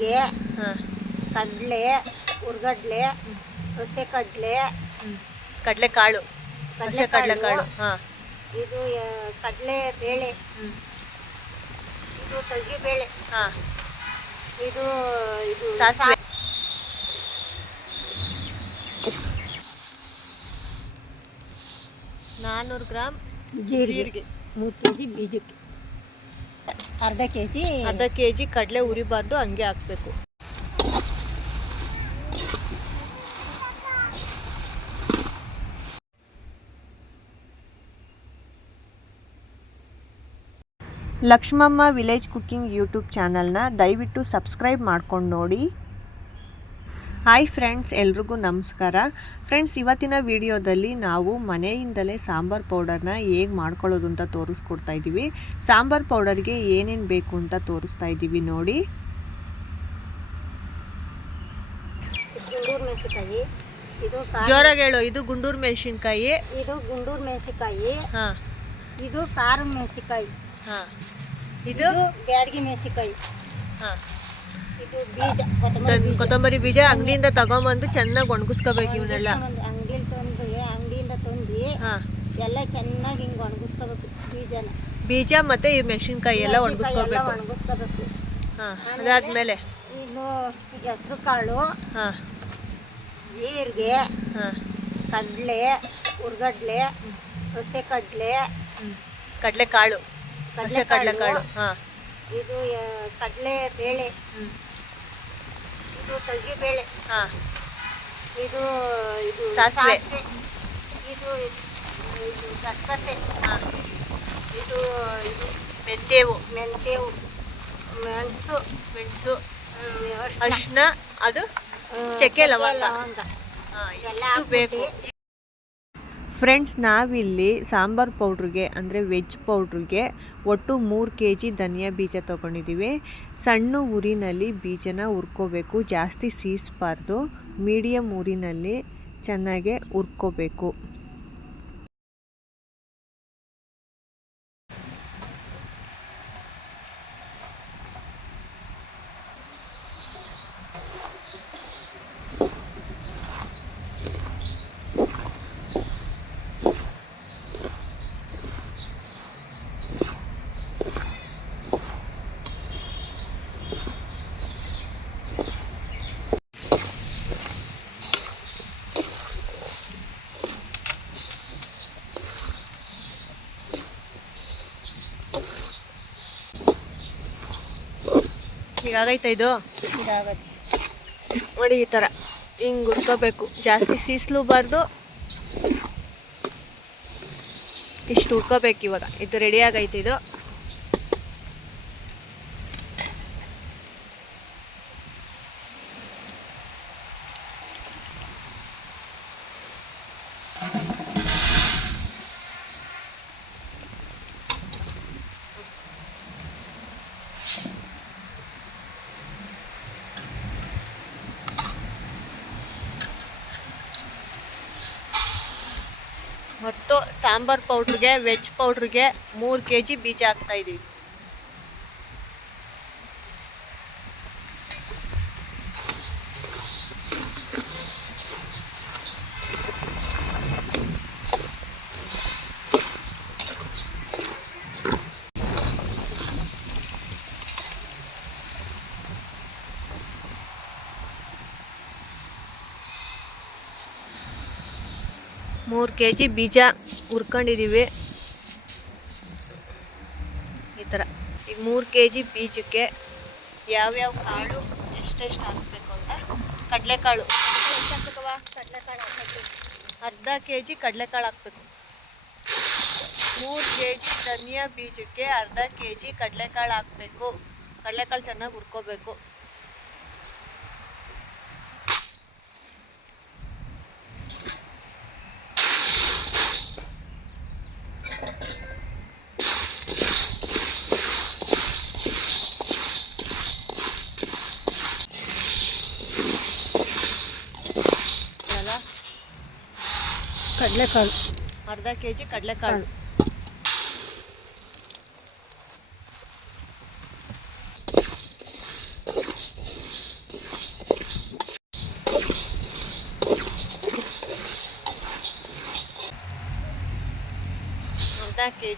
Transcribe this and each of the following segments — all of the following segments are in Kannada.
ಹಾಂ ಕಡಲೆ, ಹುರ್ಗಡ್ಲೆ, ಸೊಸೆ ಕಡಲೆ, ಕಡಲೆಕಾಳು, ಹಸಿ ಕಡಲೆಕಾಳು. ಹಾಂ ಇದು ಕಡಲೆ ಬೇಳೆ, ಇದು ತೊಗರಿ ಬೇಳೆ, ಹಾಂ ಇದು ಇದು ಸಾಸಿವೆ, 400 ಗ್ರಾಮ್ ಜೀರಿಗೆ, 3 kg ಬೀಜಕ್ಕೆ, ಅರ್ಧ ಕೆ ಜಿ ಕಡಲೆ ಉರಿಬಾರ್ದು, ಹಂಗೆ ಹಾಕಬೇಕು. ಲಕ್ಷ್ಮಮ್ಮ ವಿಲೇಜ್ ಕುಕ್ಕಿಂಗ್ ಯೂಟ್ಯೂಬ್ ಚಾನಲ್ನ ದಯವಿಟ್ಟು ಸಬ್ಸ್ಕ್ರೈಬ್ ಮಾಡ್ಕೊಂಡು ನೋಡಿ. ಹಾಯ್ ಫ್ರೆಂಡ್ಸ್, ಎಲ್ರಿಗೂ ನಮಸ್ಕಾರ. ಫ್ರೆಂಡ್ಸ್, ಇವತ್ತಿನ ವಿಡಿಯೋದಲ್ಲಿ ನಾವು ಮನೆಯಿಂದಲೇ ಸಾಂಬಾರ್ ಪೌಡರ್ನ ಹೇಗೆ ಮಾಡ್ಕೊಳ್ಳೋದು ಅಂತ ತೋರಿಸ್ಕೊಡ್ತಾ ಇದ್ದೀವಿ. ಸಾಂಬಾರ್ ಪೌಡರ್ಗೆ ಏನೇನು ಬೇಕು ಅಂತ ತೋರಿಸ್ತಾ ಇದ್ದೀವಿ ನೋಡಿ. ಗುಂಡೂರು ಮೆಣಸಿನಕಾಯಿ, ಇದು ಜೋರಾಗಿ ಹೇಳು. ಇದು ಗುಂಡೂರು ಮೆಣಸಿನ್ಕಾಯಿ, ಇದು ಗುಂಡೂರು ಮೆಣಸಿನಕಾಯಿ, ಹಾಂ ಇದು ಖಾರ ಮೆಣಸಿನಕಾಯಿ, ಹಾಂ ಇದು ಬ್ಯಾಡಗಿ ಮೆಣಸಿನಕಾಯಿ, ಹಾಂ ಇದು ಬೀಜ ಕೊತ್ತಂಬರಿ ಬೀಜ ಅಂಗಡಿಯಿಂದ ತಗೊಂಬಂದು ಚೆನ್ನಾಗಿ ಒಣಗಿಸ್ಕೋಬೇಕು. ಇವನ್ನೆಲ್ಲ ಅಂಗಡಿಯಿಂದ ತಂದು ಹಾಂ ಎಲ್ಲ ಚೆನ್ನಾಗಿ ಹಿಂಗೆ ಒಣಗಿಸ್ಕೋಬೇಕು. ಬೀಜ ಮತ್ತು ಈ ಮೆಣಸಿನ್ಕಾಯಿ ಎಲ್ಲ ಒಣಗಿಸ್ಕೋಬೇಕು. ಒಣಗಿಸ್ಕೋಬೇಕು. ಹಾಂ ಅದಾದಮೇಲೆ ಇನ್ನು ಹೆಸರು ಕಾಳು, ಹಾಂ ಜೀರಿಗೆ, ಹಾಂ ಕಡಲೆ, ಹುರ್ಗಡ್ಲೆ, ಸೊಸೆ ಕಡಲೆ, ಕಡಲೆಕಾಳು, ಹಸಿ ಕಡಲೆಕಾಳು, ಹಾಂ ಇದು ಕಡಲೆ ಬೇಳೆ, ಇದು ತೊಗರಿ ಬೇಳೆ, ಹಾಂ ಇದು ಇದು ಸಾಸಿವೆ, ಇದು ಇದು ಗಸಗಸೆ, ಹಾಂ ಇದು ಇದು ಮೆಂತ್ಯವು, ಮೆಣಸು, ಮೆಣಸು, ಅರಿಶಿನ, ಅದು ಚಕ್ಕೆ, ಲವಂಗ, ಹಾಂ ಇಷ್ಟು ಬೇಕು. ಫ್ರೆಂಡ್ಸ್, ನಾವಿಲ್ಲಿ ಸಾಂಬಾರ್ ಪೌಡ್ರಿಗೆ ಅಂದರೆ ವೆಜ್ ಪೌಡ್ರಿಗೆ ಒಟ್ಟು 3 kg ಧನಿಯಾ ಬೀಜ ತೊಗೊಂಡಿದ್ದೀವಿ. ಸಣ್ಣ ಉರಿನಲ್ಲಿ ಬೀಜನ ಹುರ್ಕೋಬೇಕು, ಜಾಸ್ತಿ ಸೀಸ್ಬಾರ್ದು, ಮೀಡಿಯಮ್ ಉರಿನಲ್ಲಿ ಚೆನ್ನಾಗೆ ಹುರ್ಕೋಬೇಕು. ಹೀಗಾಗೈತೆ ಇದು. ನೋಡಿ, ಈ ಥರ ಹಿಂಗೆ ಹುರ್ಕೋಬೇಕು, ಜಾಸ್ತಿ ಸೀಸ್ಲೂಬಾರ್ದು, ಇಷ್ಟು ಹುರ್ಕೋಬೇಕು. ಇವಾಗ ಇದು ರೆಡಿ ಆಗೈತೆ. ಇದು ಮತ್ತು ಸಾಂಬಾರ್ ಪೌಡ್ರಿಗೆ, ವೆಜ್ ಪೌಡ್ರಿಗೆ 3 kg ಬೀಜ ಹಾಕ್ತಾಯಿದ್ದೀವಿ. ಮೂರು kg ಬೀಜ ಹುರ್ಕೊಂಡಿದ್ದೀವಿ ಈ ಥರ. ಈಗ 3 kg ಬೀಜಕ್ಕೆ ಯಾವ್ಯಾವ ಕಾಳು ಎಷ್ಟೆಷ್ಟು ಹಾಕಬೇಕು ಅಂತ. ಕಡಲೆಕಾಳು ಅರ್ಧ kg ಕಡಲೆಕಾಳು ಹಾಕಬೇಕು. 3 kg ಧನಿಯಾ ಬೀಜಕ್ಕೆ ಅರ್ಧ kg ಕಡಲೆಕಾಳು ಹಾಕಬೇಕು. ಕಡಲೆಕಾಳು ಚೆನ್ನಾಗಿ ಹುರ್ಕೋಬೇಕು. ಕಡಲೆಕಾಳು ಅರ್ಧ kg ಕಡಲೆಕಾಳು,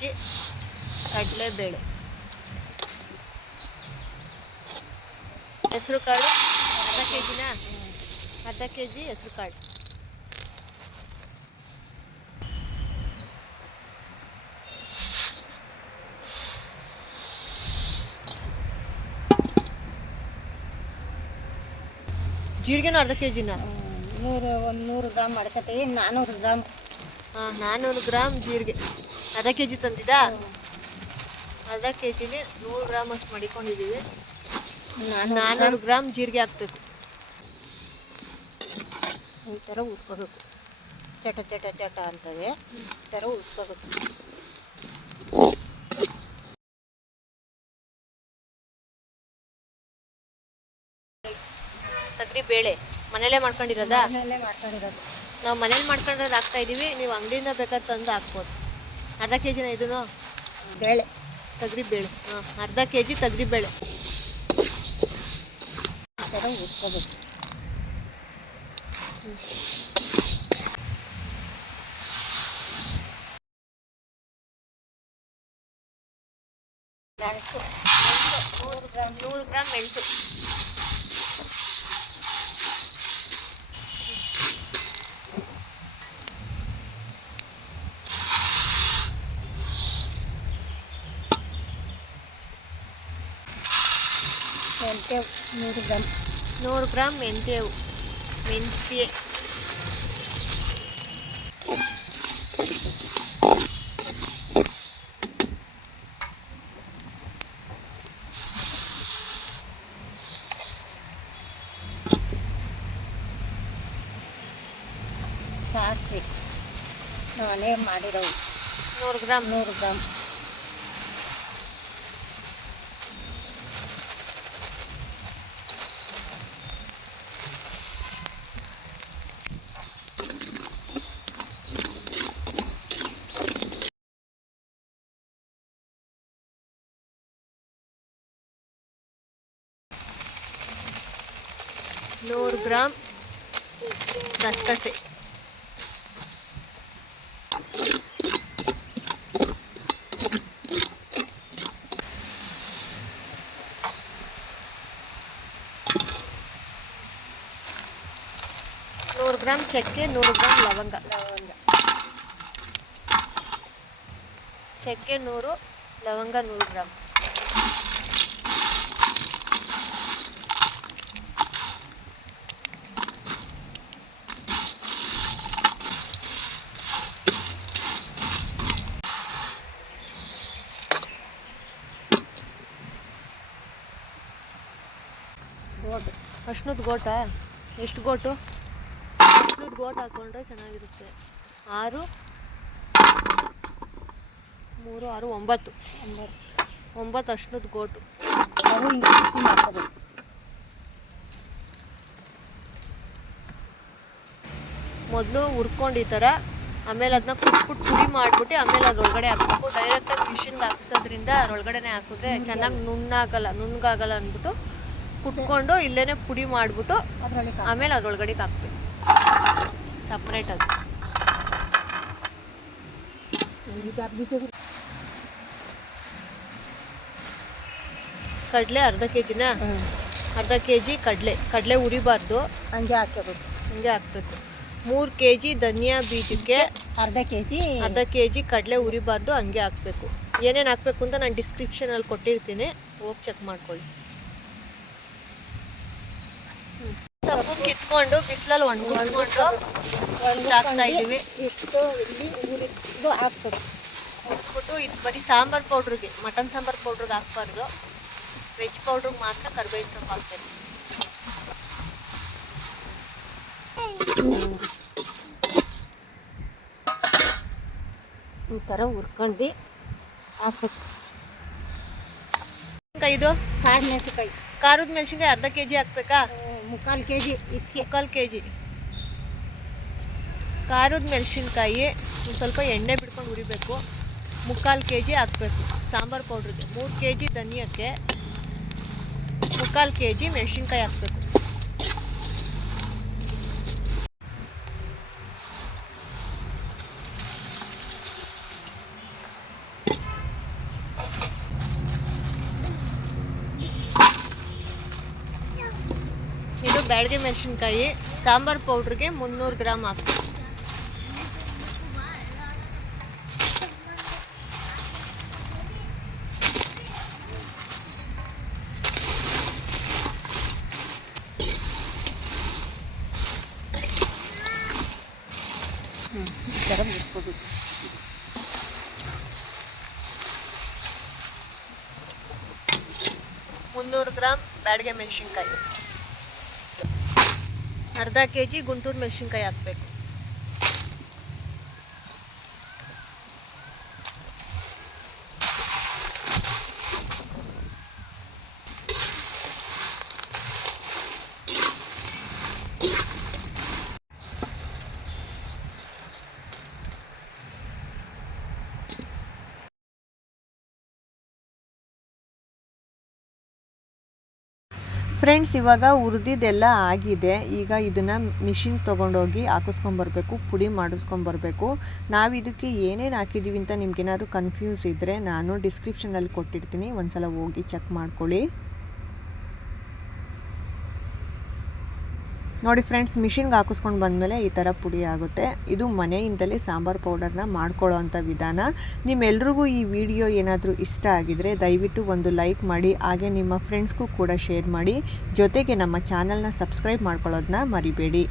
kg ಕಡಲೆಬೇಳೆ, ಹೆಸರು ಕಾಳು ಅರ್ಧ ಕೆ ಜಿನ, ಅರ್ಧ ಕೆ ಜಿ ಹೆಸರು ಕಾಳು. ಜೀರಿಗೆನೂ ಅರ್ಧ ಕೆ ಜಿನ, 100 ಗ್ರಾಮ್ ಮಾಡ್ಕೊತೀವಿ. 400 ಗ್ರಾಮ್. 400 ಗ್ರಾಮ್ ಜೀರಿಗೆ. ಅರ್ಧ ಕೆ ಜಿ ತಂದಿದ್ದಾ? ಅರ್ಧ ಕೆ ಜಿಲಿ 100 ಗ್ರಾಮ್ ಅಷ್ಟು ಮಡಿಕೊಂಡಿದ್ದೀವಿ. 400 ಗ್ರಾಮ್ ಜೀರಿಗೆ ಹಾಕ್ಬೇಕು. ಈ ಥರ ಹುರ್ಕೋಬೇಕು. ಚಟ ಚಟ ಚಟ ಅಂತದೆ, ಈ ಥರ ಹುರ್ಕೋಬೇಕು. ತೊಗರಿ ಬೇಳೆ ಮನೇಲೇ ಮಾಡ್ಕೊಂಡಿರೋದಾ? ಮನೆಯಲ್ಲೇ ಮಾಡ್ಕೊಂಡಿರೋದು. ನಾವು ಮನೇಲಿ ಮಾಡ್ಕೊಂಡಿರೋದು ಹಾಕ್ತಾ ಇದ್ದೀವಿ. ನೀವು ಅಂಗಡಿಯಿಂದ ಬೇಕಾದ್ರೆ ತಂದು ಹಾಕ್ಬೋದು. ಅರ್ಧ ಕೆ ಜಿನ ಇದೂ ಬೇಳೆ, ತೊಗರಿ ಬೇಳೆ. ಅರ್ಧ ಕೆ ಜಿ ತೊಗರಿ ಬೇಳೆ ಈ ಥರ ಹುರ್ಕೋಬೇಕು. ಮೆಣಸು 100 ಗ್ರಾಮ್ ಮೆಣಸು. ಮೆಂತ್ಯ 100 ಗ್ರಾಮ್. 100 ಗ್ರಾಮ್ ಮೆಂತ್ಯ. ಸಾಸಿವೆ ನಾನೇ ಮಾಡಿರೋದು 100 ಗ್ರಾಮ್. 100 ಗ್ರಾಮ್. ನೂರು ಗ್ರಾಮ್ ಗಸಗಸೆ. ಗ್ರಾಮ್ ಚಕ್ಕೆ, 100 ಗ್ರಾಮ್ ಲವಂಗ. ಚಕ್ಕೆ 100, ಲವಂಗ 100 ಗ್ರಾಮ್. ಗೋಟು ಅಷ್ಟೊಂದು ಗೋಟಾ? ಎಷ್ಟು ಗೋಟು? ಅಷ್ಟೊಂದು ಗೋಟು ಹಾಕ್ಕೊಂಡ್ರೆ ಚೆನ್ನಾಗಿರುತ್ತೆ. 6, 3, 6, 9 ಅಷ್ಟೊಂದು ಗೋಟು. ಮೊದಲು ಹುರ್ಕೊಂಡು ಈ ಥರ, ಆಮೇಲೆ ಅದನ್ನ ಕುಟ್ಬಿಟ್ಟು ಪುಡಿ ಮಾಡಿಬಿಟ್ಟು ಆಮೇಲೆ ಅದ್ರೊಳಗಡೆ ಹಾಕ್ಬೇಕು. ಡೈರೆಕ್ಟಾಗಿ ಮಿಷಿನ್ಗೆ ಹಾಕಿಸೋದ್ರಿಂದ ಅದ್ರೊಳಗಡೆ ಹಾಕಿದ್ರೆ ಚೆನ್ನಾಗಿ ನುಣ್ಣಗಾಗಲ್ಲ ಅಂದ್ಬಿಟ್ಟು ಕುಟ್ಕೊಂಡು ಇಲ್ಲೇ ಪುಡಿ ಮಾಡಿಬಿಟ್ಟು ಆಮೇಲೆ ಅದ್ರೊಳಗಡೆ ಹಾಕ್ಬೇಕು ಸಪ್ರೇಟ್. ಅದು ಕಡಲೆ ಅರ್ಧ ಕೆ ಜಿನ, ಅರ್ಧ ಕೆ ಜಿ ಕಡಲೆ ಉರಿಬಾರ್ದು, ಹಂಗೆ ಹಾಕಬೇಕು. ಹಂಗೆ ಹಾಕ್ಬೇಕು. 3 ಕೆ ಜಿ ಧನಿಯಾ ಬೀಜಕ್ಕೆ ಅರ್ಧ ಕೆ ಜಿ ಕಡಲೆ ಉರಿಬಾರ್ದು, ಹಂಗೆ ಹಾಕಬೇಕು. ಏನೇನು ಹಾಕಬೇಕು ಅಂತ ನಾನು ಡಿಸ್ಕ್ರಿಪ್ಷನಲ್ಲಿ ಕೊಟ್ಟಿರ್ತೀನಿ, ಹೋಗಿ ಚೆಕ್ ಮಾಡ್ಕೊಳ್ಳಿ. ಸೊಪ್ಪು ಕಿತ್ಕೊಂಡು ಬಿಸಿಲಲ್ಲಿ ಒಣಗಿಸ್ಕೊಂಡು ಹಾಕ್ತಾ ಇದ್ದೀವಿ. ಇಷ್ಟು ಇಲ್ಲಿ ಉರಿದು ಹಾಕ್ಬೇಕು. ಹಾಕ್ಬಿಟ್ಟು ಇದು ಬರೀ ಸಾಂಬಾರು ಪೌಡ್ರಿಗೆ, ಮಟನ್ ಸಾಂಬಾರು ಪೌಡ್ರಿಗೆ ಹಾಕ್ಬಾರ್ದು, ವೆಜ್ ಪೌಡ್ರಿಗೆ ಮಾತ್ರ ಕರಿಬೇವಿನ ಸೊಪ್ಪು ಹಾಕ್ಬೇಕು. ಈ ಥರ ಹುರ್ಕೊಂಡು ಹಾಕ್ಬೇಕು. ಇದು ಕಾಳು ಮೆಣಸಿನ್ಕಾಯಿ, ಖಾರದ ಮೆಣಸಿನ್ಕಾಯಿ ಅರ್ಧ ಕೆ ಜಿ ಹಾಕ್ಬೇಕಾ? 3/4 ಕೆ ಜಿ ಇದಕ್ಕೆ. 3/4 ಕೆ ಜಿ ಖಾರದ ಮೆಣಸಿನ್ಕಾಯಿ ಒಂದು ಸ್ವಲ್ಪ ಎಣ್ಣೆ ಬಿಡ್ಕೊಂಡು ಉರಿಬೇಕು. 3/4 ಕೆ ಜಿ ಹಾಕಬೇಕು ಸಾಂಬಾರು ಪೌಡ್ರಿಗೆ. 3 ಕೆ ಜಿ ಧನಿಯಕ್ಕೆ 3/4 ಕೆ ಜಿ ಮೆಣಸಿನ್ಕಾಯಿ ಹಾಕಬೇಕು. ಬ್ಯಾಡಗೆ ಮೆಣಸಿನ್ಕಾಯಿ, ಸಾಂಬಾರು ಪೌಡ್ರಿಗೆ 300 ಗ್ರಾಮ್ ಹಾಕ್ತೀವಿ. ಈ ಥರ ಮುಚ್ಕೋಬೇಕು. 300 ಗ್ರಾಮ್ ಬ್ಯಾಡಗೆ ಮೆಣಸಿನ್ಕಾಯಿ, ಅರ್ಧ kg ಗುಂಟೂರು ಮೆಣಸಿನ್ಕಾಯಿ ಹಾಕಬೇಕು. ಫ್ರೆಂಡ್ಸ್, ಇವಾಗ ಹುರಿದಿದ್ದೆಲ್ಲ ಆಗಿದೆ. ಈಗ ಇದನ್ನು ಮಿಷಿನ್ ತೊಗೊಂಡೋಗಿ ಹಾಕಿಸ್ಕೊಂಬರ್ಬೇಕು, ಪುಡಿ ಮಾಡಿಸ್ಕೊಂಬರ್ಬೇಕು. ನಾವು ಇದಕ್ಕೆ ಏನೇನು ಹಾಕಿದ್ದೀವಿ ಅಂತ ನಿಮ್ಗೇನಾದ್ರು ಕನ್ಫ್ಯೂಸ್ ಇದ್ದರೆ ನಾನು ಡಿಸ್ಕ್ರಿಪ್ಷನಲ್ಲಿ ಕೊಟ್ಟಿರ್ತೀನಿ, ಒಂದ್ಸಲ ಹೋಗಿ ಚೆಕ್ ಮಾಡ್ಕೊಳ್ಳಿ. ನೋಡಿ ಫ್ರೆಂಡ್ಸ್, ಮಿಷಿನ್ಗೆ ಹಾಕಿಸ್ಕೊಂಡು ಬಂದಮೇಲೆ ಈ ಥರ ಪುಡಿ ಆಗುತ್ತೆ. ಇದು ಮನೆಯಿಂದಲೇ ಸಾಂಬಾರು ಪೌಡರ್ನ ಮಾಡ್ಕೊಳ್ಳೋ ಅಂಥ ವಿಧಾನ. ನಿಮ್ಮೆಲ್ರಿಗೂ ಈ ವಿಡಿಯೋ ಏನಾದರೂ ಇಷ್ಟ ಆಗಿದರೆ ದಯವಿಟ್ಟು ಒಂದು ಲೈಕ್ ಮಾಡಿ, ಹಾಗೆ ನಿಮ್ಮ ಫ್ರೆಂಡ್ಸ್ಗೂ ಕೂಡ ಶೇರ್ ಮಾಡಿ. ಜೊತೆಗೆ ನಮ್ಮ ಚಾನಲ್ನ ಸಬ್ಸ್ಕ್ರೈಬ್ ಮಾಡ್ಕೊಳ್ಳೋದನ್ನ ಮರಿಬೇಡಿ.